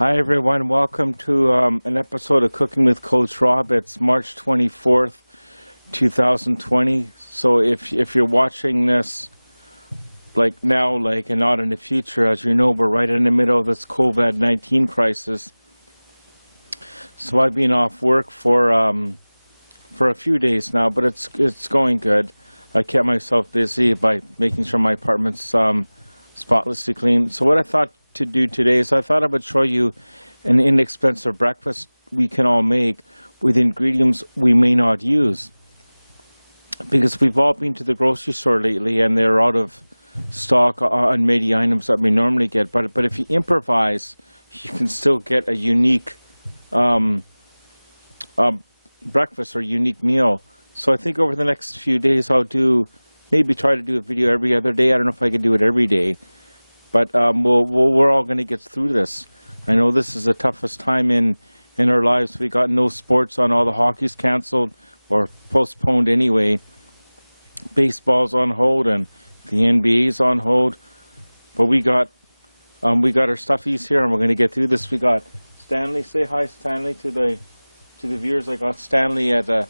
Hi everyone, welcome to an episode of Cooking with Coach Rob. It's March 24th, 2020. So if you're watching this like now, and not in the future, as you know, we're right in the middle of this COVID-19 crisis. So I've been off work for a few days now, but it's going good. I kept myself busy by making sure my apartment's spotlessly clean. So what I thought to do today is I thought I would show you an inexpensive breakfast we can all make with ingredients we may not use, because we've all been to the grocery store lately and they're out of stock on many items that we normally get, but if you improvise you can still get a unique breakfast or unique meal. So I think over the next few days I'll maybe try to do a video every other day. I don't know if I could do it every day. But we're all going to get through this. I know this is the toughest time in our lives. We got no sports on. All the hockey's canceled or postponed anyway. Baseball's on hold and the NBA's on hold. But we got our stuffies here, and we're going to get through this. We got Stanley. Say hi, Stanley, to the viewers. I got Stanley at the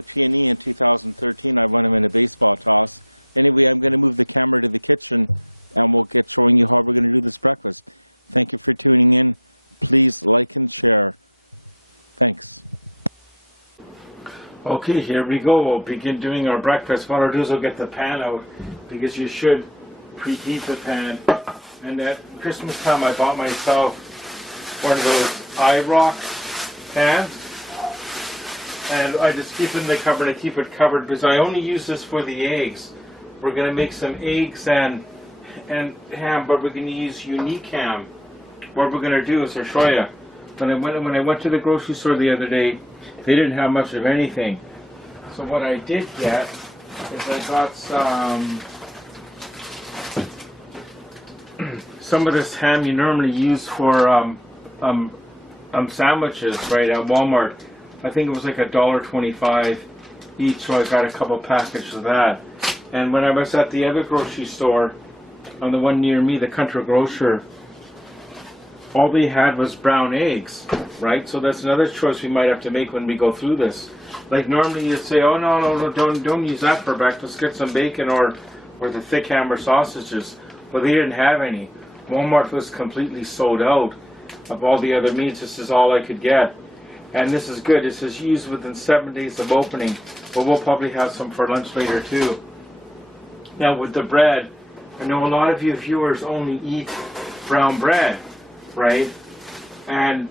P&E in 2013. I won him in a baseball toss. Anyway, I'm going to move the camera to the kitchen, and we'll get showing you how we're going to do this breakfast. Thank you for tuning in. Please like and share. Thanks. Okay, here we go. We'll begin doing our breakfast. What I'll do is I'll get the pan out, because you should preheat the pan. And at Christmas time I bought myself one of those iRock pans. And I just keep it in the cupboard. I keep it covered because I only use this for the eggs. We're going to make some eggs and ham, but we're going to use unique ham. What we're going to do is I'll show you. When I went to the grocery store the other day, they didn't have much of anything. So what I did get is I got some of this ham you normally use for sandwiches, right, at Walmart. I think it was like $1.25 each, so I got a couple packages of that. And when I was at the other grocery store, on the one near me, the Country Grocer, all they had was brown eggs, right? So that's another choice we might have to make when we go through this. Like normally you'd say, oh no, don't use that for breakfast, get some bacon or the thick ham or sausages. Well, they didn't have any. Walmart was completely sold out of all the other meats. This is all I could get. And this is good. It says use within 7 days of opening, but we'll probably have some for lunch later too. Now with the bread, I know a lot of you viewers only eat brown bread, right? And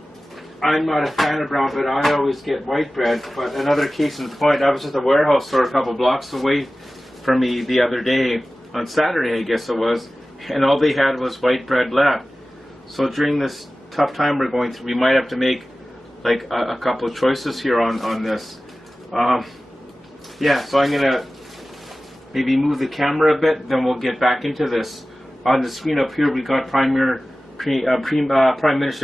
I'm not a fan of brown bread. I always get white bread. But another case in point, I was at the warehouse store a couple blocks away from me the other day, on Saturday I guess it was, and all they had was white bread left. So during this tough time we're going through, we might have to make like a couple of choices here on this. Yeah, so I'm gonna maybe move the camera a bit, then we'll get back into this. On the screen up here we got Prime Minister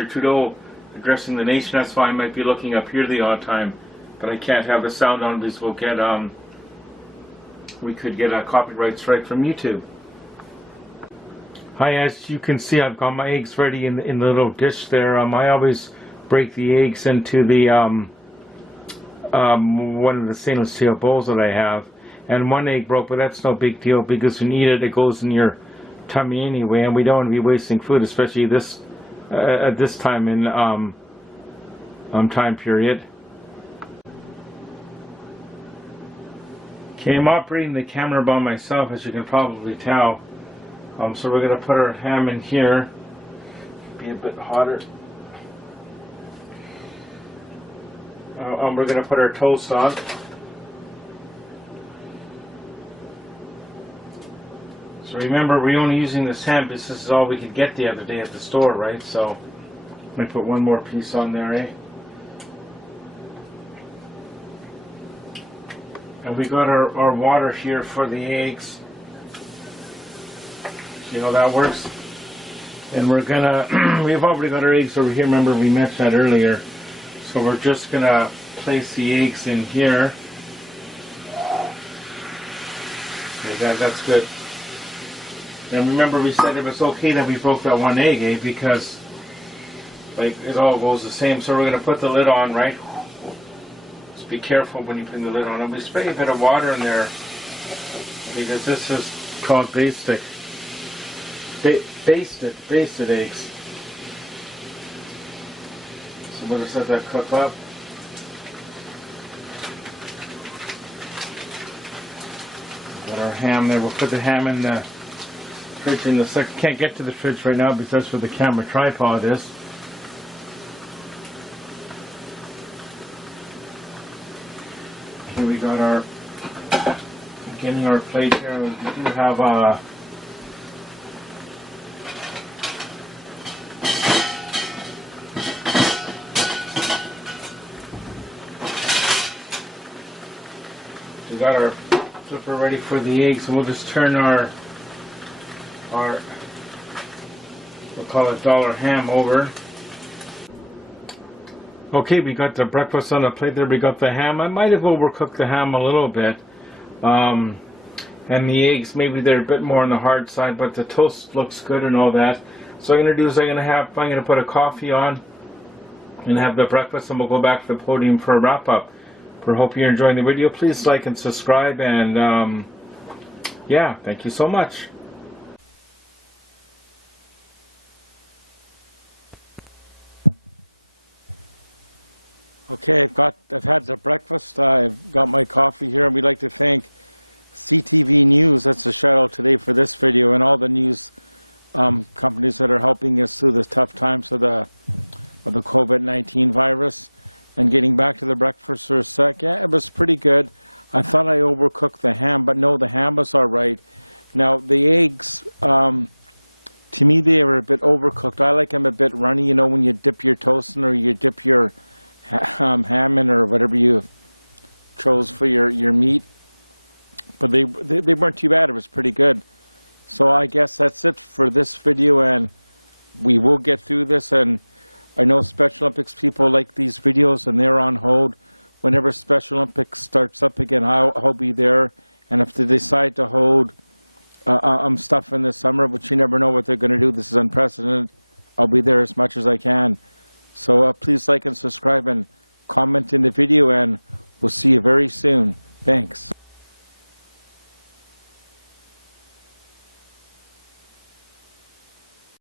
Trudeau addressing the nation. That's why I might be looking up here the odd time, but I can't have the sound on because we'll get we could get a copyright strike from YouTube. Hi, as you can see, I've got my eggs ready in the little dish there. I always break the eggs into the one of the stainless steel bowls that I have, and one egg broke, but that's no big deal because when you eat it, it goes in your tummy anyway, and we don't want to be wasting food, especially this at this time in time period. Okay, I'm operating the camera by myself, as you can probably tell. So we're going to put our ham in here. Be a bit hotter. We're going to put our toast on. So remember, we're only using this ham because this is all we could get the other day at the store, right? So let me put one more piece on there, eh? And we got our water here for the eggs. See how that works? And we're gonna, we've already got our eggs over here. Remember, we mentioned that earlier. So we're just gonna place the eggs in here. Okay, that's good. And remember, we said it was okay that we broke that one egg, because like it all goes the same. So we're going to put the lid on, right? Just be careful when you put the lid on. And we spray a bit of water in there because this is called basted eggs. So we're going to let that cook up. Got our ham there. We'll put the ham in the fridge in the second. Can't get to the fridge right now because that's where the camera tripod is. Here we got our, getting our plate here. We do have a we got our flipper ready for the eggs, and we'll just turn our we'll call it dollar ham over. Okay, we got the breakfast on the plate there. We got the ham. I might have overcooked the ham a little bit, and the eggs, maybe they're a bit more on the hard side, but the toast looks good and all that. So what I'm gonna do is I'm gonna put a coffee on and have the breakfast, and we'll go back to the podium for a wrap up. I hope you're enjoying the video. Please like and subscribe, and yeah, thank you so much. Okay, I've had the breakfast. I've got my coffee here, and we'd like to thank CTV News. That's a shout out today for this video, and all the news companies that are helping us through the tough times of the COVID-19 virus. And getting back to the breakfast for a sec, yeah, it was pretty good. I thought I overcooked the ham, but no, the ham was all right. Now, the eggs, to me, they were a bit overcooked. I like them a bit runny, you know, when you dip your toast in or you dip your ham in or whatever you chose for your meat. But they weren't too bad. It was pretty good. So I guess that's it for this video, and we will get through this. And I know Special Olympics people like these videos, and they're on hold. Whenever Special Olympics starts up again, I'll be there. And if they decide to hold stuff in the summer, which you never know what they're going to do, this is unprecedented, I'll be there as much as I can. So please like and subscribe and comment in the video, and we'll see you very soon. Thanks.